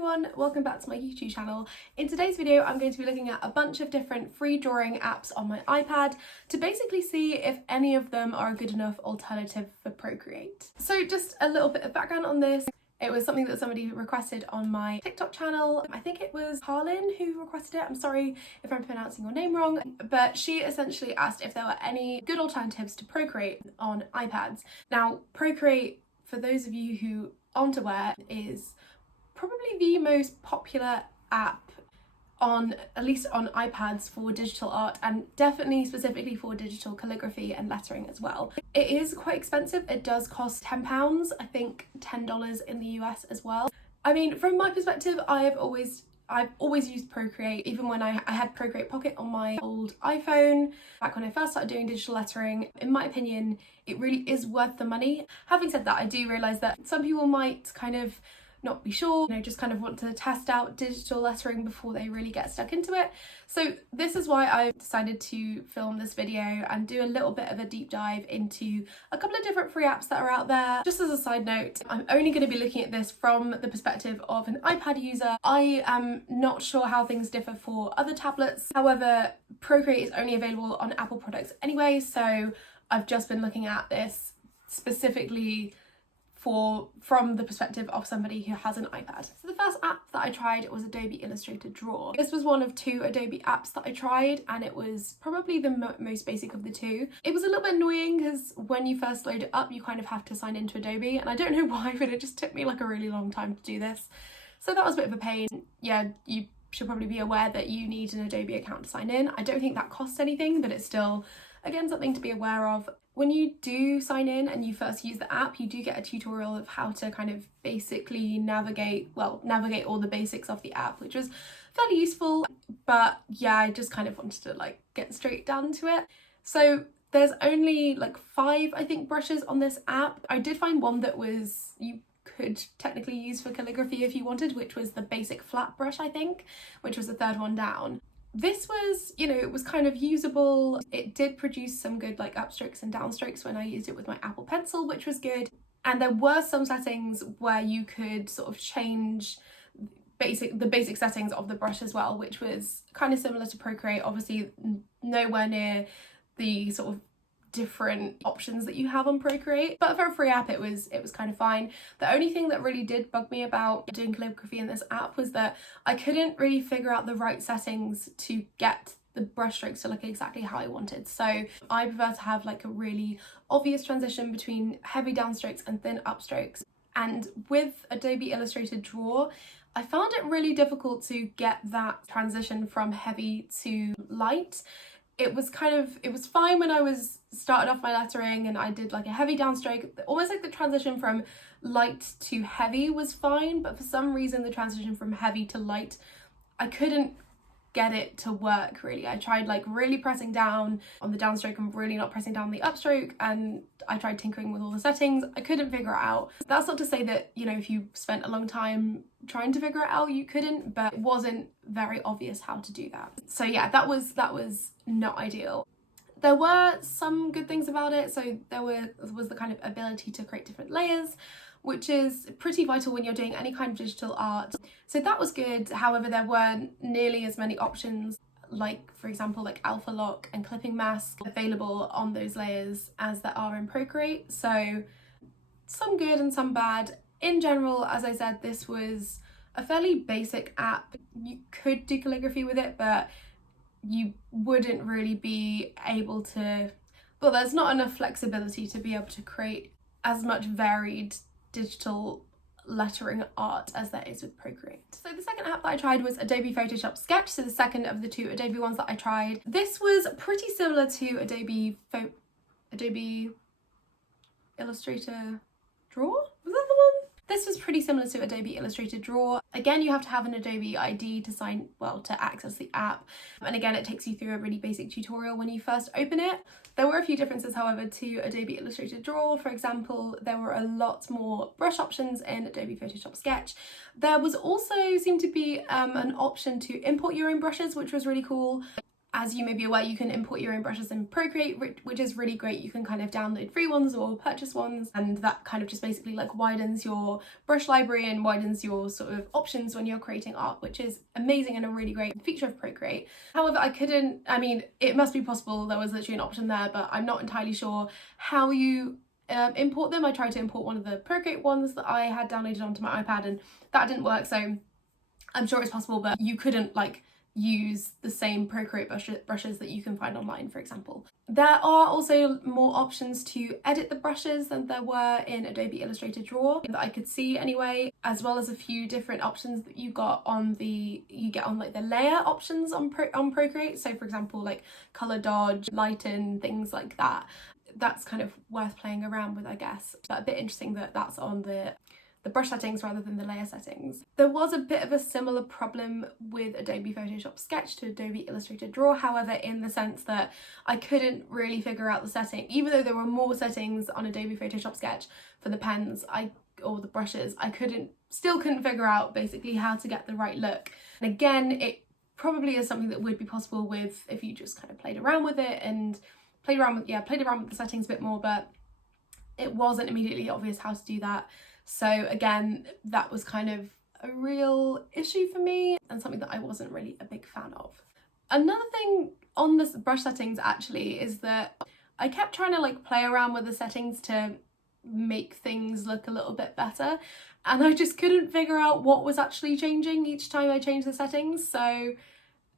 everyone, welcome back to my YouTube channel. In today's video I'm going to be looking at a bunch of different free drawing apps on my iPad to basically see if any of them are a good enough alternative for Procreate. So just a little bit of background on this. It was something that somebody requested on my TikTok channel. I think it was Harlan who requested it. I'm sorry if I'm pronouncing your name wrong, but she essentially asked if there were any good alternatives to Procreate on iPads. Now, Procreate, for those of you who aren't aware, is probably the most popular app on, at least on iPads, for digital art, and definitely specifically for digital calligraphy and lettering as well. It is quite expensive. It does cost £10, I think $10 in the US as well. I mean, from my perspective, I've always used Procreate, even when I had Procreate Pocket on my old iPhone, back when I first started doing digital lettering. In my opinion, it really is worth the money. Having said that, I do realise that some people might kind of not be sure, just kind of want to test out digital lettering before they really get stuck into it. So this is why I decided to film this video and do a little bit of a deep dive into a couple of different free apps that are out there. Just as a side note, I'm only going to be looking at this from the perspective of an iPad user. I am not sure how things differ for other tablets. However, Procreate is only available on Apple products anyway, so I've just been looking at this specifically from the perspective of somebody who has an iPad. So the first app that I tried was Adobe Illustrator Draw. This was one of two Adobe apps that I tried, and it was probably the most basic of the two. It was a little bit annoying because when you first load it up, you kind of have to sign into Adobe, and I don't know why, but it just took me like a really long time to do this. So that was a bit of a pain. Yeah, you should probably be aware that you need an Adobe account to sign in. I don't think that costs anything, but it's still, again, something to be aware of. When you do sign in and you first use the app, you do get a tutorial of how to kind of basically navigate all the basics of the app, which was fairly useful. But yeah, I just kind of wanted to like get straight down to it. So there's only like 5, I think, brushes on this app. I did find one that you could technically use for calligraphy if you wanted, which was the basic flat brush, I think, which was the third one down. This was, it was kind of usable. It did produce some good like upstrokes and downstrokes when I used it with my Apple Pencil, which was good. And there were some settings where you could sort of change the basic settings of the brush as well, which was kind of similar to Procreate. Obviously nowhere near the sort of different options that you have on Procreate, but for a free app it was kind of fine. The only thing that really did bug me about doing calligraphy in this app was that I couldn't really figure out the right settings to get the brush strokes to look exactly how I wanted. So I prefer to have like a really obvious transition between heavy downstrokes and thin upstrokes. And with Adobe Illustrator Draw, I found it really difficult to get that transition from heavy to light. It was fine when I was started off my lettering and I did like a heavy downstroke. Almost like the transition from light to heavy was fine, but for some reason the transition from heavy to light, I couldn't get it to work really. I tried like really pressing down on the downstroke and really not pressing down the upstroke, and I tried tinkering with all the settings. I couldn't figure it out. That's not to say that, if you spent a long time trying to figure it out, you couldn't, but it wasn't very obvious how to do that. So yeah, that was not ideal. There were some good things about it. So there was the kind of ability to create different layers, which is pretty vital when you're doing any kind of digital art. So that was good. However, there weren't nearly as many options, like for example, like alpha lock and clipping mask available on those layers as there are in Procreate. So some good and some bad. In general, as I said, this was a fairly basic app. You could do calligraphy with it, but you wouldn't really be able to, well, there's not enough flexibility to be able to create as much varied digital lettering art as there is with Procreate. So the second app that I tried was Adobe Photoshop Sketch, so the second of the two Adobe ones that I tried. This was pretty similar to Adobe Illustrator Draw? Was that the one? This was pretty similar to Adobe Illustrator Draw. Again, you have to have an Adobe ID to access the app. And again, it takes you through a really basic tutorial when you first open it. There were a few differences, however, to Adobe Illustrator Draw. For example, there were a lot more brush options in Adobe Photoshop Sketch. There was also seemed to be an option to import your own brushes, which was really cool. as you may be aware, you can import your own brushes in Procreate, which is really great. You can kind of download free ones or purchase ones, and that kind of just basically like widens your brush library and widens your sort of options when you're creating art, which is amazing and a really great feature of Procreate. However, I mean, it must be possible, there was literally an option there, but I'm not entirely sure how you import them. I tried to import one of the Procreate ones that I had downloaded onto my iPad and that didn't work, so I'm sure it's possible, but you couldn't like use the same Procreate brushes that you can find online, for example. There are also more options to edit the brushes than there were in Adobe Illustrator Draw that I could see anyway, as well as a few different options that you get on like the layer options on Procreate. So for example, like color dodge, lighten, things like that. That's kind of worth playing around with, I guess. But a bit interesting that that's on the brush settings rather than the layer settings. There was a bit of a similar problem with Adobe Photoshop Sketch to Adobe Illustrator Draw, however, in the sense that I couldn't really figure out the setting. Even though there were more settings on Adobe Photoshop Sketch for the pens or the brushes, I still couldn't figure out basically how to get the right look. And again, it probably is something that would be possible with if you just kind of played around with it and played around with the settings a bit more, but it wasn't immediately obvious how to do that. So again, that was kind of a real issue for me and something that I wasn't really a big fan of. Another thing on this brush settings actually is that I kept trying to like play around with the settings to make things look a little bit better, and I just couldn't figure out what was actually changing each time I changed the settings, so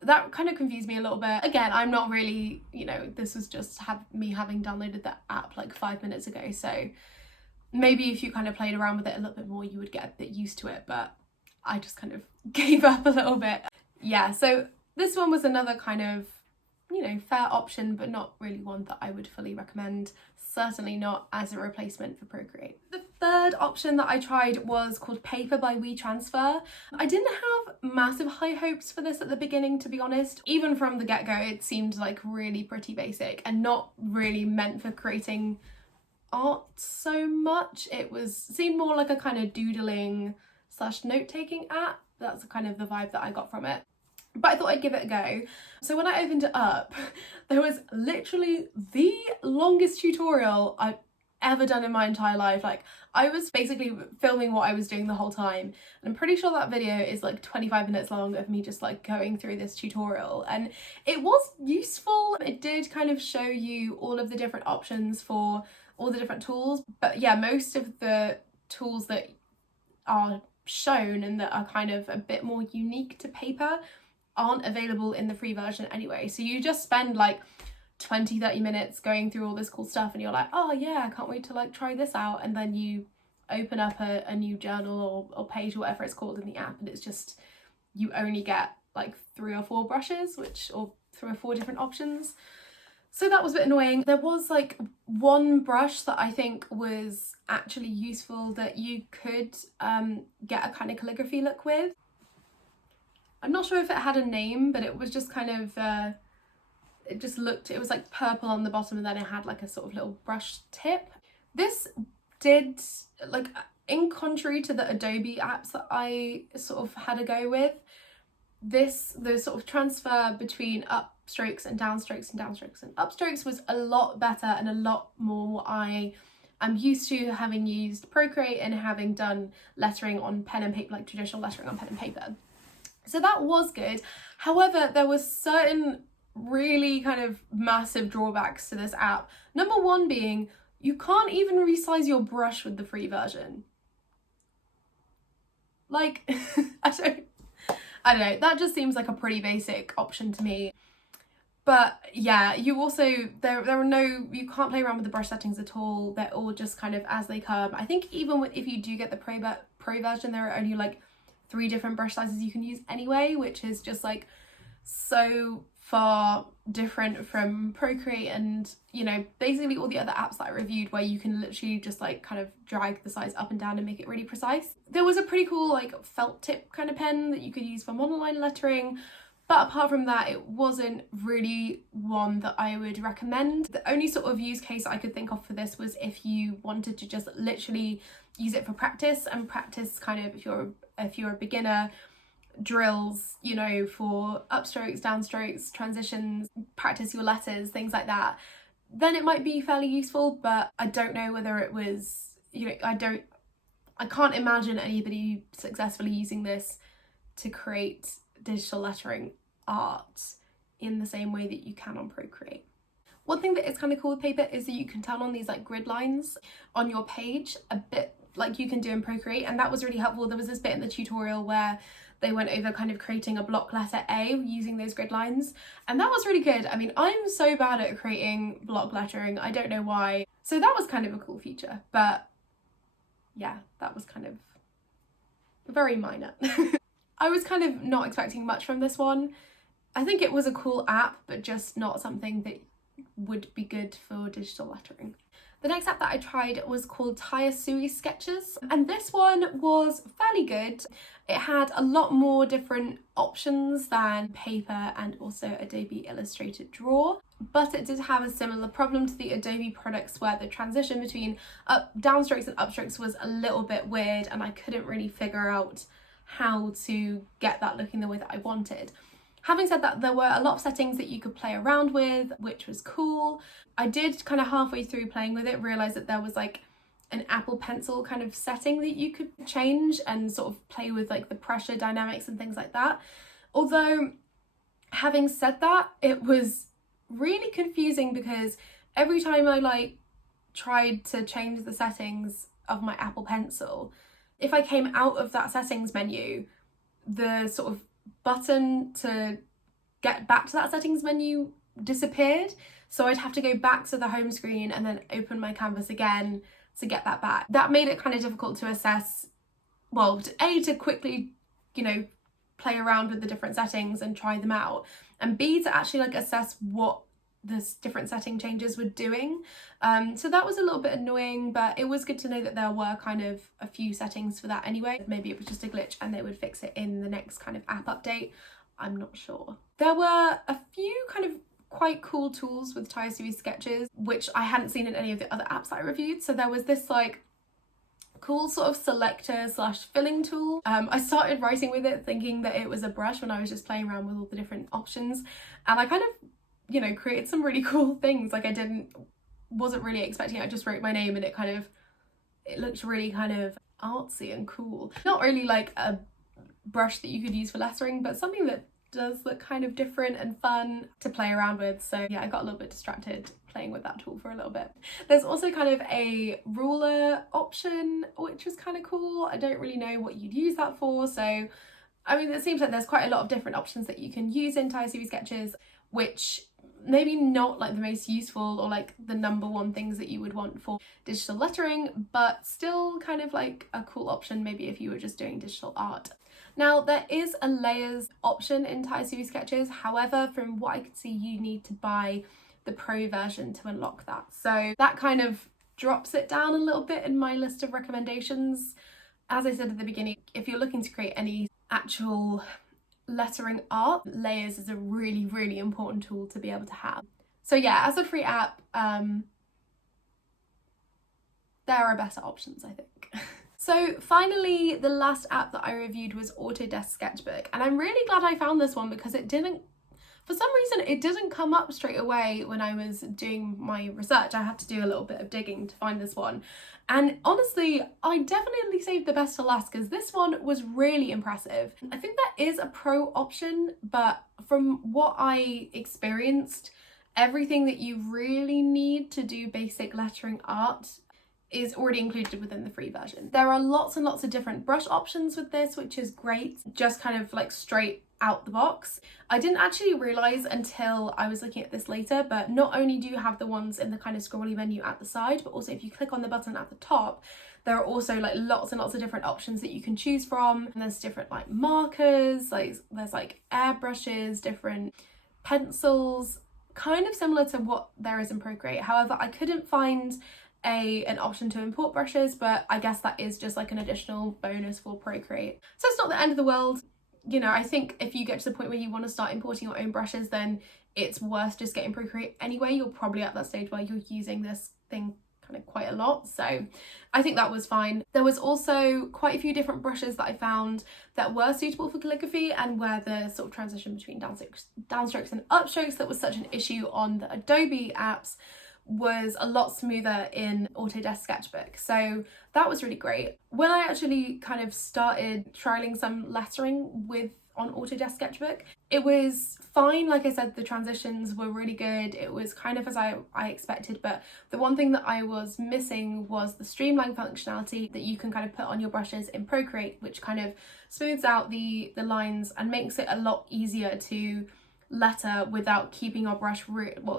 that kind of confused me a little bit. Again, I'm not really, you know, this was just me having downloaded the app like 5 minutes ago, so maybe if you kind of played around with it a little bit more, you would get a bit used to it, but I just kind of gave up a little bit. Yeah, so this one was another kind of, you know, fair option, but not really one that I would fully recommend. Certainly not as a replacement for Procreate. The third option that I tried was called Paper by WeTransfer. I didn't have massive high hopes for this at the beginning, to be honest. Even from the get-go, it seemed like really pretty basic and not really meant for creating art so much. Seemed more like a kind of doodling / note-taking app. That's kind of the vibe that I got from it. But I thought I'd give it a go. So when I opened it up, there was literally the longest tutorial I've ever done in my entire life. Like, I was basically filming what I was doing the whole time. And I'm pretty sure that video is like 25 minutes long of me just like going through this tutorial. And it was useful. It did kind of show you all of the different options for all the different tools. But yeah, most of the tools that are shown and that are kind of a bit more unique to paper aren't available in the free version anyway. So you just spend like 20-30 minutes going through all this cool stuff and you're like, oh yeah, I can't wait to like try this out, and then you open up a new journal or page or whatever it's called in the app, and it's just, you only get like 3 or 4 brushes, or 3 or 4 different options. So that was a bit annoying. There was like one brush that I think was actually useful that you could get a kind of calligraphy look with. I'm not sure if it had a name, but it was just kind of, it was like purple on the bottom, and then it had like a sort of little brush tip. This did, like, in contrary to the Adobe apps that I sort of had a go with, the sort of transfer between upstrokes and downstrokes and downstrokes and upstrokes was a lot better and a lot more what I am used to, having used Procreate and having done lettering on pen and paper, like traditional lettering on pen and paper. So that was good. However, there was certain really kind of massive drawbacks to this app. Number one being, you can't even resize your brush with the free version. Like, I don't know, that just seems like a pretty basic option to me. But yeah, you also, you can't play around with the brush settings at all. They're all just kind of as they come. I think even if you do get the pro version, there are only like 3 different brush sizes you can use anyway, which is just like so far different from Procreate and, you know, basically all the other apps that I reviewed, where you can literally just like kind of drag the size up and down and make it really precise. There was a pretty cool like felt tip kind of pen that you could use for monoline lettering, but apart from that, it wasn't really one that I would recommend. The only sort of use case I could think of for this was if you wanted to just literally use it for practice, and practice kind of, if you're a beginner, drills, you know, for upstrokes, downstrokes, transitions, practice your letters, things like that, then it might be fairly useful. But I don't know whether it was, you know, I can't imagine anybody successfully using this to create digital lettering art in the same way that you can on Procreate. One thing that is kind of cool with paper is that you can turn on these like grid lines on your page a bit like you can do in Procreate, and that was really helpful. There was this bit in the tutorial where they went over kind of creating a block letter A using those grid lines, and that was really good. I mean, I'm so bad at creating block lettering, I don't know why. So that was kind of a cool feature, but yeah, that was kind of very minor. I was kind of not expecting much from this one. I think it was a cool app, but just not something that would be good for digital lettering. The next app that I tried was called Tayasui Sketches, and this one was fairly good. It had a lot more different options than paper and also Adobe Illustrator Draw, but it did have a similar problem to the Adobe products where the transition between downstrokes and upstrokes was a little bit weird, and I couldn't really figure out how to get that looking the way that I wanted. Having said that, there were a lot of settings that you could play around with, which was cool. I did kind of halfway through playing with it realise that there was like an Apple Pencil kind of setting that you could change and sort of play with like the pressure dynamics and things like that. Although, having said that, it was really confusing because every time I like tried to change the settings of my Apple Pencil, if I came out of that settings menu, the sort of button to get back to that settings menu disappeared, so I'd have to go back to the home screen and then open my canvas again to get that back. That made it kind of difficult to assess, well, to quickly, you know, play around with the different settings and try them out, and B, to actually like assess what the different setting changes were doing. So that was a little bit annoying, but it was good to know that there were kind of a few settings for that anyway. Maybe it was just a glitch and they would fix it in the next kind of app update. I'm not sure. There were a few kind of quite cool tools with Tayasui Sketches, which I hadn't seen in any of the other apps that I reviewed. So there was this like cool sort of selector slash filling tool. I started writing with it thinking that it was a brush when I was just playing around with all the different options, and I kind of, you know, created some really cool things. Like wasn't really expecting it. I just wrote my name and it looked really kind of artsy and cool. Not really like a brush that you could use for lettering, but something that does look kind of different and fun to play around with. So yeah, I got a little bit distracted playing with that tool for a little bit. There's also kind of a ruler option, which was kind of cool. I don't really know what you'd use that for. So I mean, it seems like there's quite a lot of different options that you can use in Tayasui Sketches, which maybe not like the most useful or like the number one things that you would want for digital lettering, but still kind of like a cool option maybe if you were just doing digital art. Now, there is a layers option in Tayasui Sketches. However, from what I could see, you need to buy the pro version to unlock that. So that kind of drops it down a little bit in my list of recommendations. As I said at the beginning, if you're looking to create any actual lettering art, layers is a really, really important tool to be able to have. So yeah, as a free app, there are better options, I think. So finally, the last app that I reviewed was Autodesk Sketchbook, and I'm really glad I found this one because for some reason it didn't come up straight away when I was doing my research. I had to do a little bit of digging to find this one, and honestly I definitely saved the best to last because this one was really impressive. I think there is a pro option, but from what I experienced, everything that you really need to do basic lettering art is already included within the free version. There are lots and lots of different brush options with this, which is great, just kind of like straight out the box. I didn't actually realise until I was looking at this later, but not only do you have the ones in the kind of scrolly menu at the side, but also if you click on the button at the top, there are also like lots and lots of different options that you can choose from. And there's different like markers, like there's like airbrushes, different pencils, kind of similar to what there is in Procreate. However, I couldn't find an option to import brushes, but I guess that is just like an additional bonus for Procreate. So it's not the end of the world. You know, I think if you get to the point where you want to start importing your own brushes, then it's worth just getting Procreate anyway. You're probably at that stage where you're using this thing kind of quite a lot, so I think that was fine. There was also quite a few different brushes that I found that were suitable for calligraphy, and where the sort of transition between downstrokes and upstrokes that was such an issue on the Adobe apps was a lot smoother in Autodesk Sketchbook, so that was really great. When I actually kind of started trialing some lettering on Autodesk Sketchbook, it was fine. Like I said, the transitions were really good. It was kind of as I expected, but the one thing that I was missing was the streamline functionality that you can kind of put on your brushes in Procreate, which kind of smooths out the lines and makes it a lot easier to letter without keeping your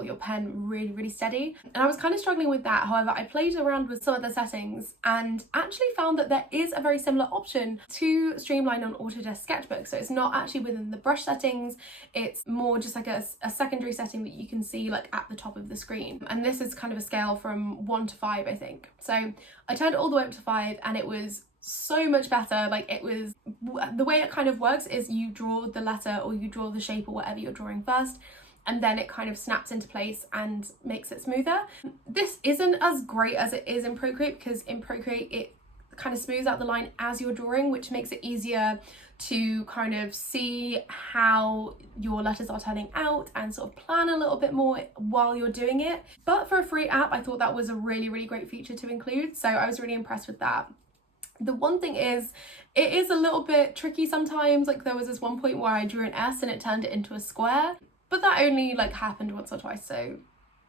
your pen really steady. And I was kind of struggling with that. However, I played around with some of the settings and actually found that there is a very similar option to streamline on Autodesk Sketchbook. So it's not actually within the brush settings, it's more just like a secondary setting that you can see like at the top of the screen. And this is kind of a scale from 1 to 5, I think. So I turned it all the way up to 5 and it was so much better. Like, it was, the way it kind of works is you draw the letter or you draw the shape or whatever you're drawing first, and then it kind of snaps into place and makes it smoother. This isn't as great as it is in Procreate, because in Procreate it kind of smooths out the line as you're drawing, which makes it easier to kind of see how your letters are turning out and sort of plan a little bit more while you're doing it. But for a free app, I thought that was a really great feature to include, so I was really impressed with that. The one thing is, it is a little bit tricky sometimes. Like, there was this one point where I drew an S and it turned it into a square, but that only like happened once or twice. So,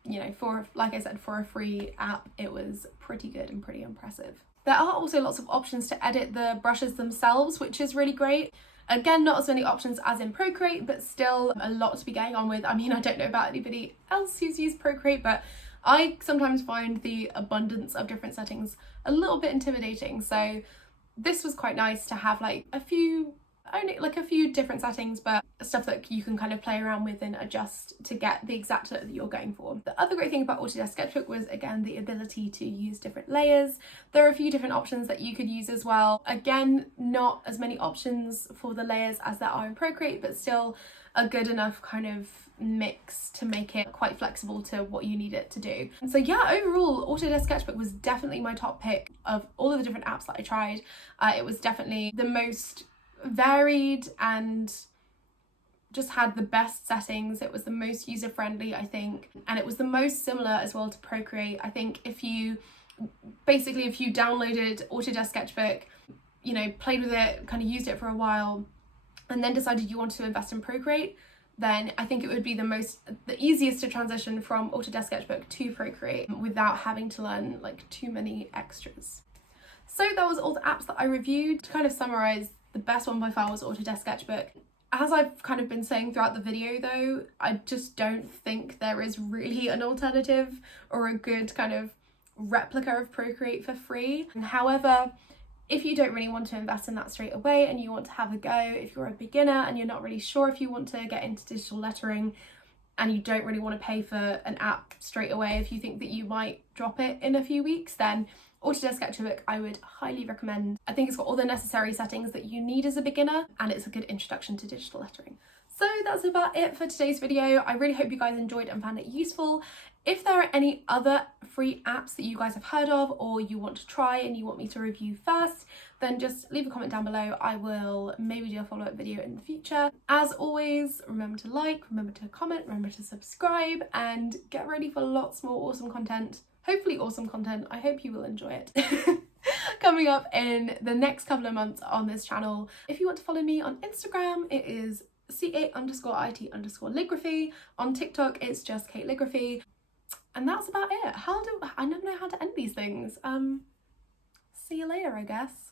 you know, like I said, for a free app, it was pretty good and pretty impressive. There are also lots of options to edit the brushes themselves, which is really great. Again, not as many options as in Procreate, but still a lot to be getting on with. I mean, I don't know about anybody else who's used Procreate, but I sometimes find the abundance of different settings a little bit intimidating, so this was quite nice to have like only a few different settings, but stuff that you can kind of play around with and adjust to get the exact look that you're going for. The other great thing about Autodesk Sketchbook was, again, the ability to use different layers. There are a few different options that you could use as well. Again, not as many options for the layers as there are in Procreate, but still a good enough kind of mix to make it quite flexible to what you need it to do. And so yeah, overall Autodesk Sketchbook was definitely my top pick of all of the different apps that I tried. It was definitely the most varied and just had the best settings. It was the most user-friendly, I think, and it was the most similar as well to Procreate. I think if you downloaded Autodesk Sketchbook, you know, played with it, kind of used it for a while, and then decided you wanted to invest in Procreate, then I think it would be the easiest to transition from Autodesk Sketchbook to Procreate without having to learn like too many extras. So that was all the apps that I reviewed. To kind of summarize, the best one by far was Autodesk Sketchbook. As I've kind of been saying throughout the video though, I just don't think there is really an alternative or a good kind of replica of Procreate for free. However, if you don't really want to invest in that straight away and you want to have a go, if you're a beginner and you're not really sure if you want to get into digital lettering and you don't really want to pay for an app straight away, if you think that you might drop it in a few weeks, then Autodesk Sketchbook I would highly recommend. I think it's got all the necessary settings that you need as a beginner, and it's a good introduction to digital lettering. So that's about it for today's video. I really hope you guys enjoyed and found it useful. If there are any other free apps that you guys have heard of or you want to try and you want me to review first, then just leave a comment down below. I will maybe do a follow-up video in the future. As always, remember to like, remember to comment, remember to subscribe, and get ready for lots more awesome content. Hopefully awesome content. I hope you will enjoy it. Coming up in the next couple of months on this channel. If you want to follow me on Instagram, it is ca_it_ligraphy. On TikTok, it's just Kate_ligraphy. And that's about it. I never know how to end these things. See you later, I guess.